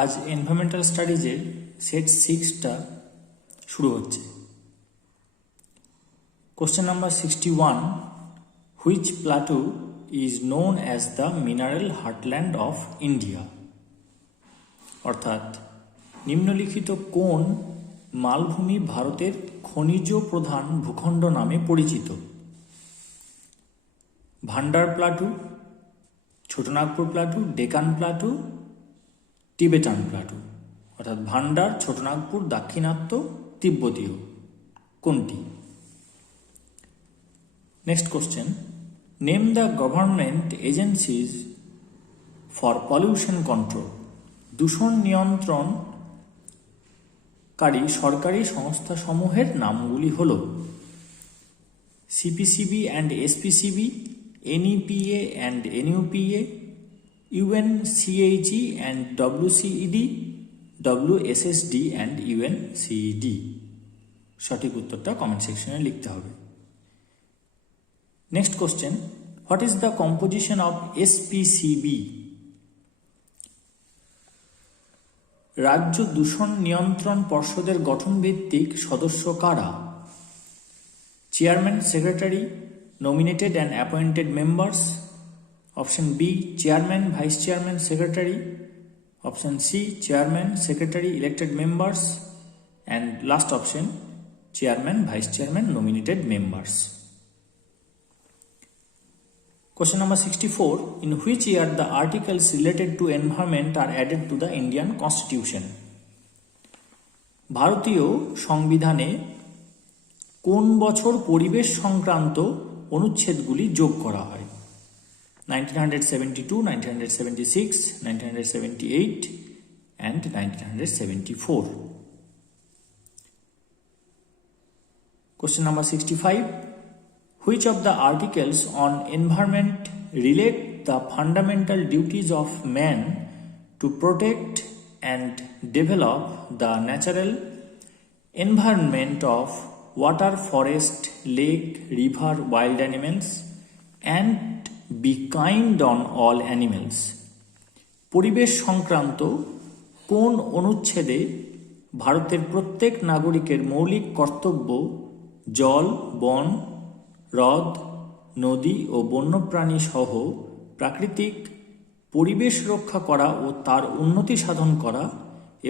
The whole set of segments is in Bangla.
আজ এনভায়রনমেন্টাল স্টাডিজের সেট 6টা শুরু হচ্ছে। Question number 61, which plateau is known as the mineral heartland of India? অর্থাৎ নিম্নলিখিত কোন মালভূমি ভারতের খনিজ প্রধান ভূখণ্ড নামে পরিচিত? Bhander plateau, Chotanagpur plateau, Deccan plateau, Tibetan plateau. অর্থাৎ ভান্ডার, ছোটনাগপুর, দাক্ষিণাত্য, তিব্বতীয় কোনটি? Next question, name the government agencies for pollution control. দূষণ নিয়ন্ত্রণকারী সরকারি সংস্থাসমূহের নামগুলি হল CPCB and SPCB, NEPA and NUPA, UNCHE and WCED, WSSD and UNCED। সঠিক উত্তরটা কমেন্ট সেকশনে লিখতে হবে। Next question, what is the composition of SPCB? রাজ্য দূষণ নিয়ন্ত্রণ পর্ষদের গঠনভিত্তিক সদস্য কারা? Chairman, secretary, nominated and appointed members. Option B, chairman, vice chairman, secretary. Option C, chairman, secretary, elected members. And last option, chairman, vice chairman, nominated members. Question number 64, in which year the articles related to environment are added to the Indian Constitution? ভারতীয় সংবিধানে কোন বছর পরিবেশ সংক্রান্ত অনুচ্ছেদগুলি যোগ করা হয়? 1972, 1976, 1978 and 1974. Question number 65, which of the articles on environment relate the fundamental duties of man to protect and develop the natural environment of water, forest, lake, river, wild animals and be kind on all animals? পরিবেশ সংক্রান্ত কোন অনুচ্ছেদে ভারতের প্রত্যেক নাগরিকের মৌলিক কর্তব্য জল, বন, হ্রদ, নদী ও বন্যপ্রাণী সহ প্রাকৃতিক পরিবেশ রক্ষা করা ও তার উন্নতি সাধন করা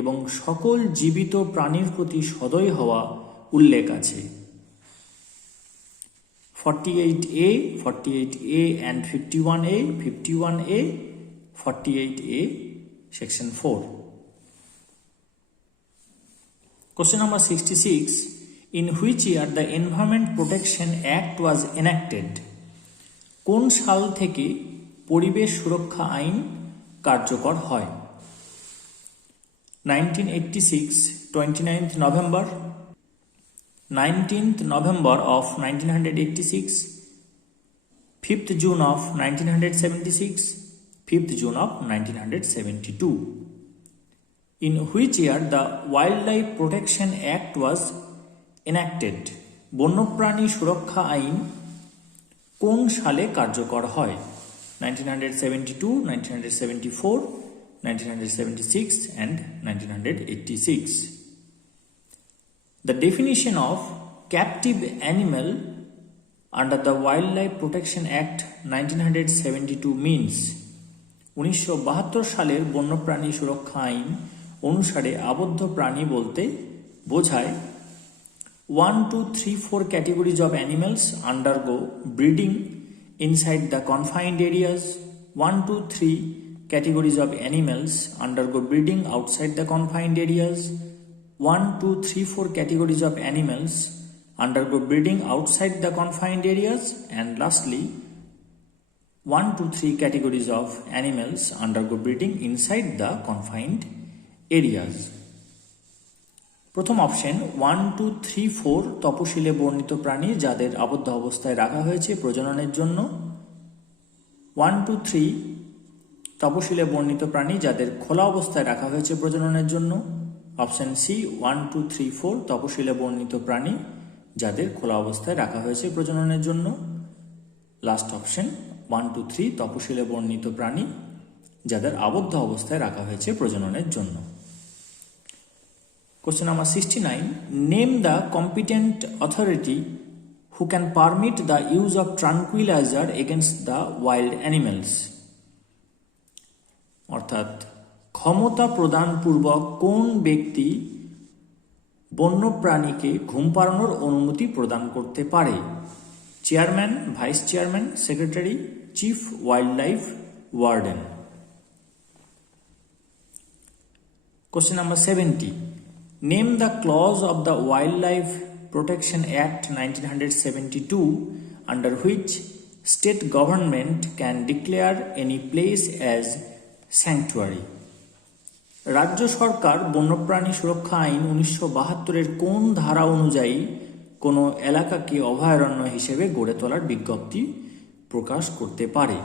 এবং সকল জীবিত প্রাণীর প্রতি সদয় হওয়া উল্লেখ আছে? 48A, 48A and 51A, 51A, 48A, section 4. Question number 66, in which year the Environment Protection Act was enacted? কোন সাল থেকে পরিবেশ সুরক্ষা আইন কার্যকর হয়? 1986, 29th November, 19th November of 1986, 5th June of 1976, 5th June of 1972. In which year the Wildlife Protection Act was enacted? বন্যপ্রাণী সুরক্ষা আইন কোন সালে কার্যকর হয়? 1972, 1974, 1976 and 1986. The definition of captive animal under the Wildlife Protection Act 1972 means 1972 সালের বন্যপ্রাণী সুরক্ষা আইন অনুসারে আবদ্ধ প্রাণী বলতে বোঝায় 1, 2, 3, 4 categories of animals undergo breeding inside the confined areas. 1, 2, 3 categories of animals undergo breeding outside the confined areas. 1, 2, 3, 4 categories of animals undergo breeding outside the confined areas. And lastly, 1, 2, 3 categories of animals undergo breeding inside the confined areas. প্রথম অপশন 1, 2, 3, 4 তপশিলে বর্ণিত প্রাণী যাদের আবদ্ধ অবস্থায় রাখা হয়েছে প্রজননের জন্য। 1, 2, 3 তপশিলে বর্ণিত প্রাণী যাদের খোলা অবস্থায় রাখা হয়েছে প্রজননের জন্য। অপশন সি 1, 2, 3, 4 তপশিলে বর্ণিত প্রাণী যাদের খোলা অবস্থায় রাখা হয়েছে প্রজননের জন্য। লাস্ট অপশন 1, 2, 3 তপশিলে বর্ণিত প্রাণী যাদের আবদ্ধ অবস্থায় রাখা হয়েছে প্রজননের জন্য। Question number 69, name the competent authority who can permit the use of tranquilizer against the wild animals, অর্থাৎ ক্ষমতা প্রদানপূর্বক কোন ব্যক্তি বন্যপ্রাণীকে ঘুম পাড়ানোর অনুমতি প্রদান করতে পারে? Chairman, vice chairman, secretary, chief wildlife warden. Question number 70, name the clause of the wildlife Protection Act 1972 under which state government can declare any place as sanctuary. রাজ্য সরকার বন্যপ্রাণী সুরক্ষা আইন 1972 কোন ধারা অনুযায়ী কোনো এলাকাকে অভয়ারণ্য হিসেবে গড়ে তোলার বিজ্ঞপ্তি প্রকাশ করতে পারে?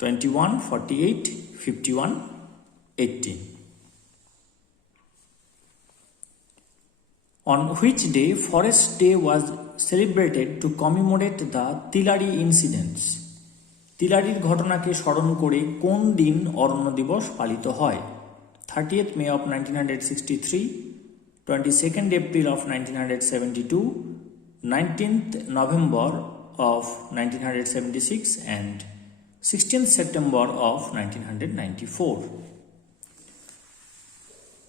21, 48, 51, 18. On which day Forest Day was celebrated to commemorate the Tilari incidents? তিলারির ঘটনাকে স্মরণ করে কোন দিন অরণ্য দিবস পালিত হয়? 30th May of 1963, 22nd April of 1972, 19th November of 1976 and 16th September of 1994.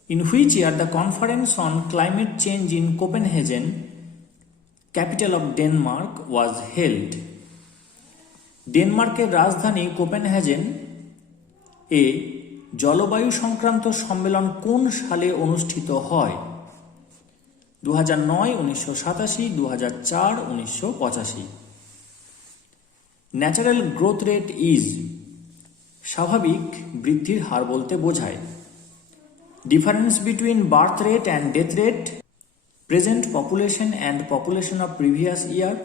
In which year the conference on climate change in Copenhagen, capital of Denmark, was held? ডেনমার্কের রাজধানী কোপেনহেগেন এ জলবায়ু সংক্রান্ত সম্মেলন কোন সালে অনুষ্ঠিত হয়? 2009, 1987, 2004, 1985. ন্যাচারাল গ্রোথ রেট ইজ, স্বাভাবিক বৃদ্ধির হার বলতে বোঝায়। Difference between birth rate and death rate, present population and population of previous year,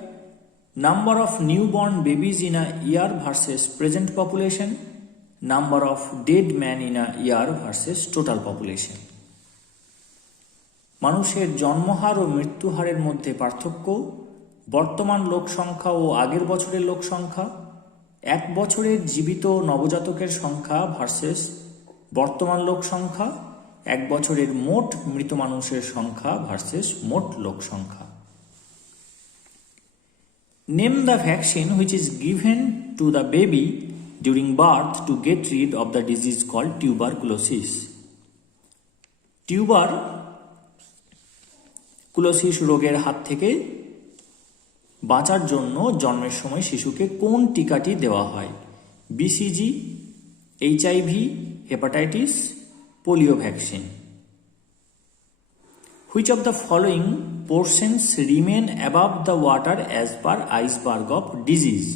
number of newborn babies in a year versus present population, number of dead man in a year versus total population. মানুষের জন্মহার ও মৃত্যুহারের মধ্যে পার্থক্য, বর্তমান লোক সংখ্যা ও আগের বছরের লোক সংখ্যা, এক বছরের জীবিত নবজাতকের সংখ্যা ভার্সেস বর্তমান লোক সংখ্যা, এক বছরের মোট মৃত মানুষের সংখ্যা ভার্সেস মোট লোক সংখ্যা। Name the vaccine which is given to the baby during birth to get rid of the disease called tuberculosis. Tuberculosis রোগের হাত থেকে বাঁচার জন্য জন্মের সময় শিশুকে কোন টিকাটি দেওয়া হয়? BCG, HIV, hepatitis, polio vaccine. Which of the following portions remain above the water as per iceberg of disease?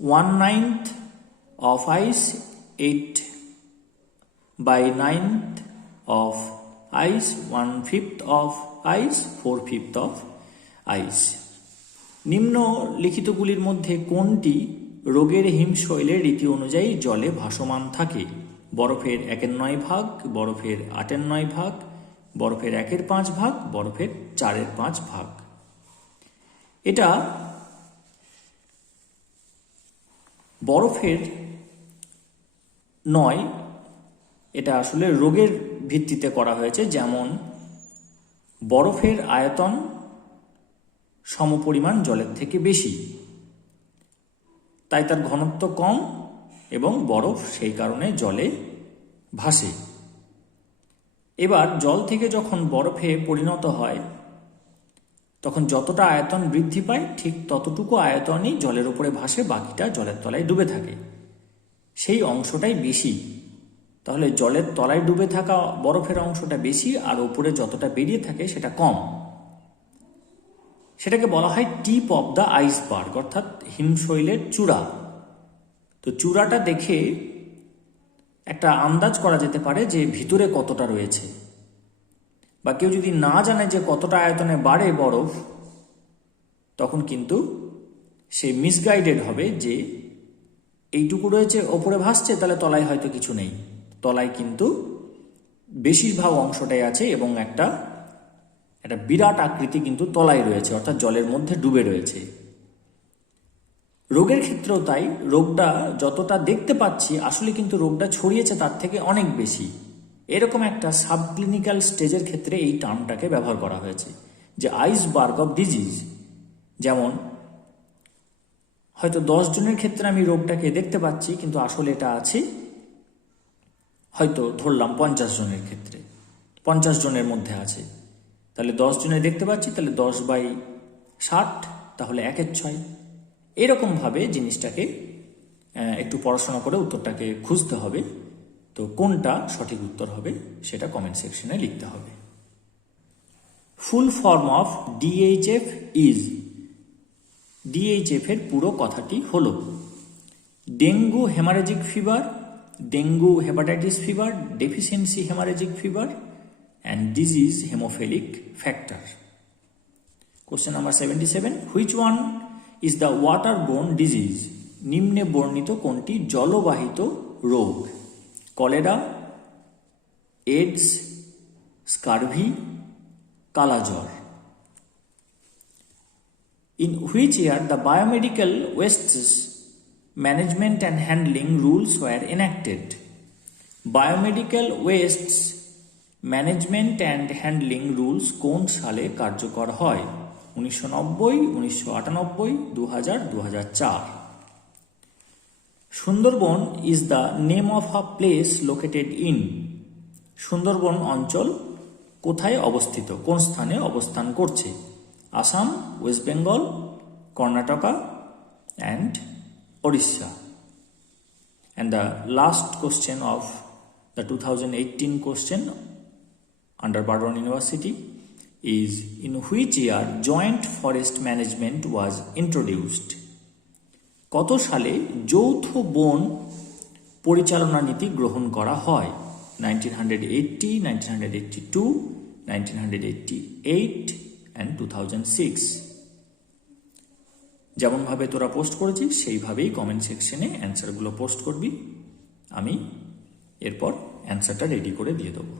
1/9 of ice, 8/9 of ice, 1/5 of ice, 4/5 of ice. নিম্নলিখিতগুলির মধ্যে কোনটি রোগের হিমশৈলের রীতি অনুযায়ী জলে ভাসমান থাকে? বরফের 1/9 ভাগ, বরফের 8/9 ভাগ, বরফের 1/5 ভাগ, বরফের 4/5 ভাগ। এটা বরফের নয়, এটা আসলে রোগের ভিত্তিতে করা হয়েছে। যেমন বরফের আয়তন সমপরিমাণ জলের থেকে বেশি, তাই তার ঘনত্ব কম এবং বরফ সেই কারণে জলে ভাসে। এবার জল থেকে যখন বরফে পরিণত হয় তখন যতটা আয়তন বৃদ্ধি পায় ঠিক ততটুকু আয়তনই জলের উপরে ভাসে, বাকিটা জলের তলায় ডুবে থাকে। সেই অংশটাই বেশি। তাহলে জলের তলায় ডুবে থাকা বরফের অংশটা বেশি আর উপরে যতটা বেরিয়ে থাকে সেটা কম। সেটাকে বলা হয় টিপ অফ দ্য আইসবার্গ, অর্থাৎ হিমশৈলের চূড়া। তো চূড়াটা দেখে একটা আন্দাজ করা যেতে পারে যে ভিতরে কতটা রয়েছে। বা কেউ যদি না জানে যে কতটা আয়তনে বাড়ে বরফ, তখন কিন্তু সে মিসগাইডেড হবে যে এইটুকু রয়েছে ওপরে ভাসছে, তাহলে তলায় হয়তো কিছু নেই। তলায় কিন্তু বেশিরভাগ অংশটাই আছে এবং একটা বিরাট আকৃতি কিন্তু তলায় রয়েছে, অর্থাৎ জলের মধ্যে ডুবে রয়েছে। রোগের ক্ষেত্রেও তাই, রোগটা যতটা দেখতে পাচ্ছি আসলে কিন্তু রোগটা ছড়িয়েছে তার থেকে অনেক বেশি। এরকম একটা সাবক্লিনিক্যাল স্টেজের ক্ষেত্রে এই টার্মটাকে ব্যবহার করা হয়েছে, যে আইসবার্গ অফ ডিজিজ। যেমন হয়তো 10 জনের ক্ষেত্রে আমি রোগটাকে দেখতে পাচ্ছি, কিন্তু আসলে এটা আছে হয়তো ধরলাম 50 জনের ক্ষেত্রে, 50 জনের মধ্যে আছে। তাহলে 10 জনের দেখতে পাচ্ছি, তাহলে 10/60, তাহলে 1/6। এরকমভাবে জিনিসটাকে একটু পড়াশোনা করে উত্তরটাকে খুঁজতে হবে। তো কোনটা সঠিক উত্তর হবে সেটা কমেন্ট সেকশনে লিখতে হবে। Full form of DHF is, DHF এর পুরো কথাটি হলো dengue haemorrhagic fever, dengue hepatitis fever, deficiency haemorrhagic fever and disease haemophilic factor. Question number 77, which one is the waterborne disease? নিম্নে বর্ণিত কোনটি জলবাহিত রোগ? কলেরা, এডস, স্কারভি, কালাজ্বর। In which year the biomedical wastes management and handling rules were enacted? Biomedical wastes management and handling rules কোন সালে কার্যকর হয়? 1990, 1998, 2000, 2004। Sundarban is the name of a place located in. Sundarban অঞ্চল কোথায় অবস্থিত, কোন স্থানে অবস্থান করছে? Assam, West Bengal, Karnataka and Odisha. And the last question of the 2018 question under Bardwan University is, in which year joint forest management was introduced? কত সালে যৌথ বন পরিচালনা নীতি গ্রহণ করা হয়? 1980, 1982, 1988 and 2006। যেমনভাবে তোরা পোস্ট করেছিস সেইভাবেই কমেন্ট সেকশনে অ্যান্সারগুলো পোস্ট করবি, আমি এরপর অ্যান্সারটা রেডি করে দিয়ে দেবো।